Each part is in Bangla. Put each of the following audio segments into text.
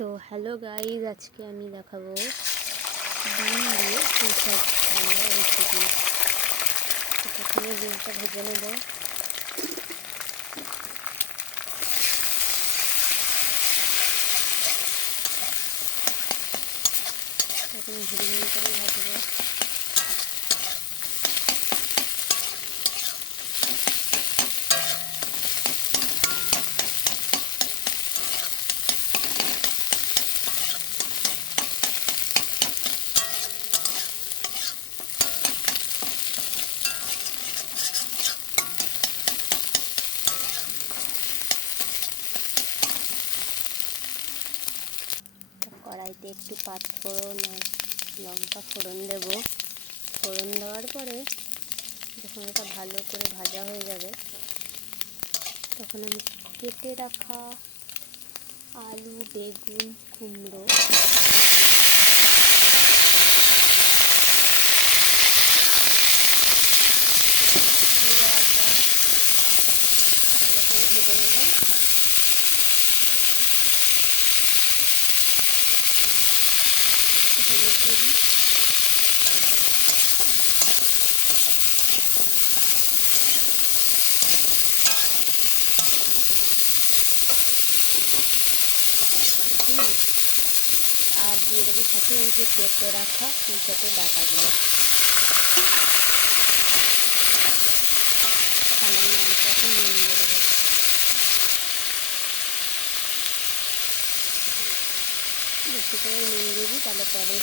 তো হ্যালো গাইজ আজকে আমি দেখাবো ডিম দিয়ে পুঁইশাক রান্নার রেসিপি প্রথমে ডিমটা ভেজে নেব। এখন ঝুড়ি ঝুড়ি করে ভাজবো। কড়াইতে একটু পাত ফোড়ন আর লঙ্কা ফোড়ন দেব। ফোড়ন দেওয়ার পরে যখন ওটা ভালো করে ভাজা হয়ে যাবে, তখন আমি কেটে রাখা আলু, বেগুন, কুমড়ো দিয়ে দেওয়ার পর ভালো করে ভেজে নেব হলুদ দিয়ে দিই আর দিয়ে দেবো সাথে এই যে কেটে রাখা পুঁইশাকের ডাটাগুলো। সামান্য অল্প এখন নুন দিয়ে দেবো বেশি করে নুন দিবি তাহলে পরে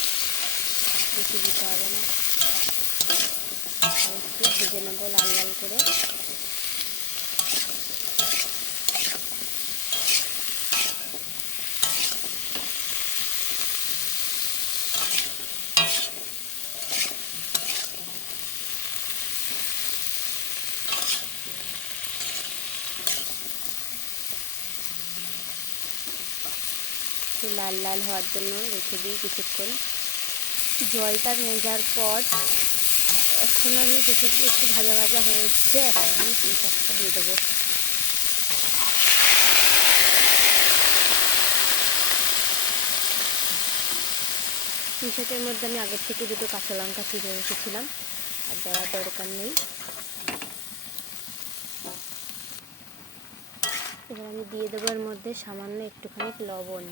বেশি দিতে হবে না। আর একটু ভেজে নেব লাল লাল করে। একটু লাল লাল হওয়ার জন্য রেখে দিই কিছুক্ষণ। জলটা ভেজার পর এখন আমি দেখেছি একটু ভাজা ভাজা হয়ে এসছে, এখন আমি তিন চারটা দিয়ে দেবো। টি-শার্টের মধ্যে আমি আগের থেকে দুটো কাঁচা লঙ্কা ছিঁড়ে রেখেছিলাম, আর দেওয়ার দরকার নেই। এবার আমি দিয়ে দেবো এর মধ্যে সামান্য একটুখানি লবণ।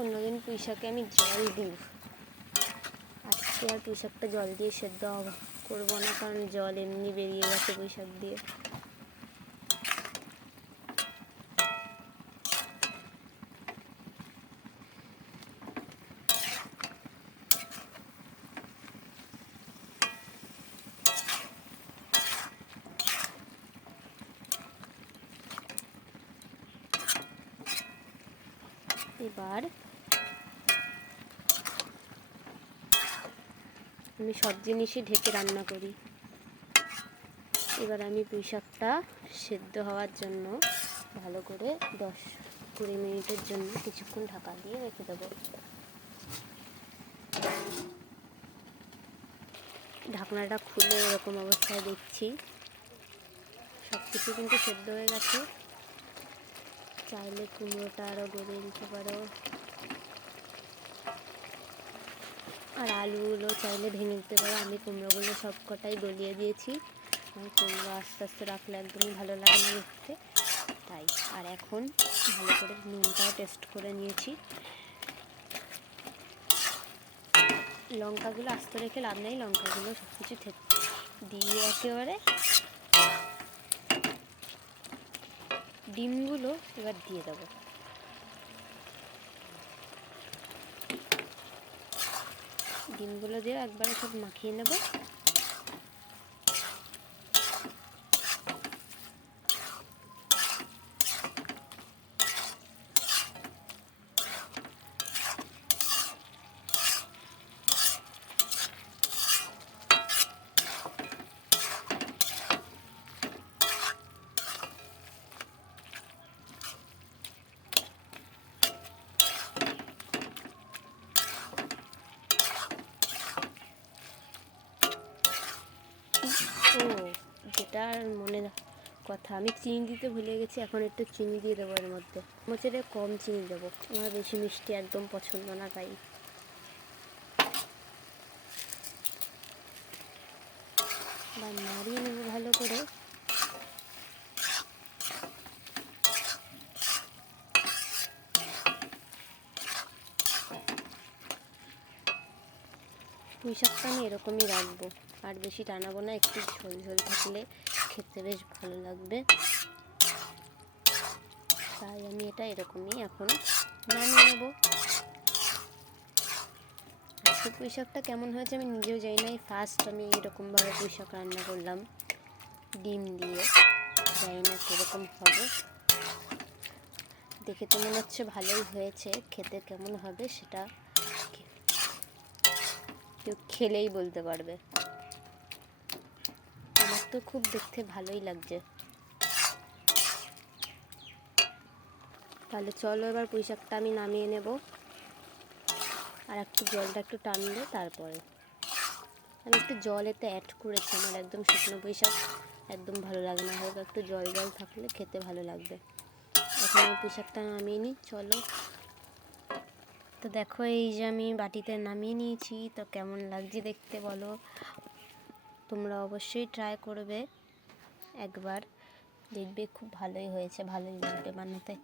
অন্যদিন পুঁই শাকে আমি জল দিই। আজকে আর পুঁই শাকটা জল দিয়ে সেদ্ধ করব না, কারণ জল এমনি বেরিয়ে গেছে পুঁই শাক দিয়ে। এবার আমি সব জিনিসই ঢেকে রান্না করি। এবার আমি পুঁই শাকটা সেদ্ধ হওয়ার জন্য ভালো করে দশ কুড়ি মিনিটের জন্য কিছুক্ষণ ঢাকা দিয়ে রেখে দেবো। ঢাকনাটা খুলে এরকম অবস্থায় দেখছি। সব কিছু কিন্তু সেদ্ধ হয়ে গেছে। চাইলে কুমড়োটা আরও গড়িয়ে দিতে পারো। আর আলুগুলো চাইলে ভেঙে দিতে পারো। আমি কুমড়োগুলো সব কটাই গলিয়ে দিয়েছি। কুমড়ো আস্তে আস্তে রাখলে একদমই ভালো লাগে না দেখতে। তাই, আর এখন ভালো করে নুনটাও টেস্ট করে নিয়েছি। লঙ্কাগুলো আস্তে রেখে লাভ নেই, লঙ্কাগুলো সব কিছু দিয়ে একেবারে ডিমগুলো এবার দিয়ে দেবো। ডিমগুলো দিয়ে একবারে সব মাখিয়ে নেব। আর মনে কথা। আমি চিনি দিতে ভুলে গেছি, এখন একটু চিনি দিয়ে দেবো এর মধ্যে। মোচেরে কম চিনি দেবো। আমার বেশি মিষ্টি একদম পছন্দ না, তাই। বা নাড়িয়ে নেব ভালো করে। পুঁই আমি এরকমই রাখব। আর বেশি টানাবো না, একটু ঝোল ঝোল থাকলে খেতে বেশ ভালো লাগবে। তাই আমি এটা এরকমই এখন নামিয়ে নেব। আজকে পুঁই শাকটা কেমন হয়েছে আমি নিজেও জানি না, এই ফার্স্ট আমি এরকমভাবে পুঁই শাক রান্না করলাম, ডিম দিয়ে। জানি না কীরকম হবে। দেখে তো মনে হচ্ছে ভালোই হয়েছে, খেতে কেমন হবে সেটা কেউ খেলেই বলতে পারবে। আমার তো খুব দেখতে ভালোই লাগছে। তাহলে চলো এবার পুঁই শাকটা আমি নামিয়ে নেব। আর একটু জলটা একটু টানবে, তারপরে। আমি একটু জল এতে অ্যাড করেছি, আমার একদম শুকনো পুঁই শাক একদম ভালো লাগে না, হালকা একটু জল জল থাকলে খেতে ভালো লাগবে। এখন আমি পুঁই শাকটা নামিয়ে নিই, চলো। তো দেখো, এই যে আমি বাটিতে নামিয়ে নিয়েছি, তো কেমন লাগছে দেখতে বলো। তোমরা অবশ্যই ট্রাই করবে একবার। দেখবে খুব ভালোই হয়েছে ভালোই লাগবে বানাতে।